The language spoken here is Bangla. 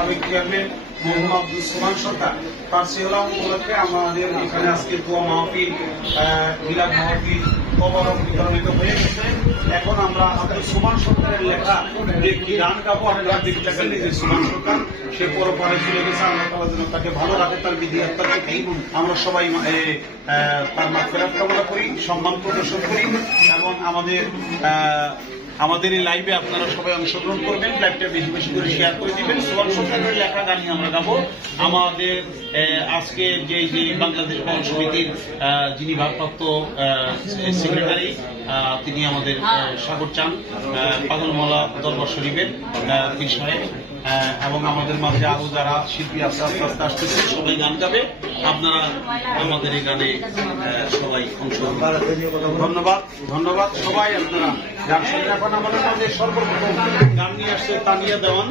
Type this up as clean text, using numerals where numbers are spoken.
সাবেক চেয়ারম্যান মোহাম্মদ আব্দুল সোমান সরকার তার সিহরাম উপলক্ষে আমাদের এখানে আজকে দোয়া মাহফিল, মিলাদ মাহফিল, কবরক বিতরণিত হয়ে গেছে। এখন আমরা আব্দুল সোমান সরকারের লেখা একটি গান গাবো। আপনারা দেখতে থাকেন যে সোমান সরকার সে পরপারে চলে গেছে, আল্লাহ তাআলা যেন তাকে ভালো রাখে, তার বিধি আত্মাকে আমরা সবাই তার মাগফিরাত কামনা করি, সম্মান প্রদর্শন করি এবং আমাদের এই লাইভে আপনারা সবাই অংশগ্রহণ করবেন, লাইভটা বেশি বেশি করে শেয়ার করে দিবেন। সোমান সরকারের লেখা গানই আমরা গাবো। আমাদের আজকে যে বাংলাদেশ ভবন সমিতির যিনি ভারপ্রাপ্ত সেক্রেটারি, তিনি আমাদের সাগর চান পাগলমলা দরবার শরীফের পীর সাহেব, এবং আমাদের মাঝে আরো যারা শিল্পী আস্তে আস্তে আস্তে আসতেছে, সবাই গান গাবে। আপনারা আমাদের এই গানে সবাই অংশগ্রহণ। ধন্যবাদ ধন্যবাদ সবাই। আপনারা গান শুনে এখন আমাদের মাঝে সর্বপ্রথম গান নিয়ে আসছে তানিয়া দেওয়ান।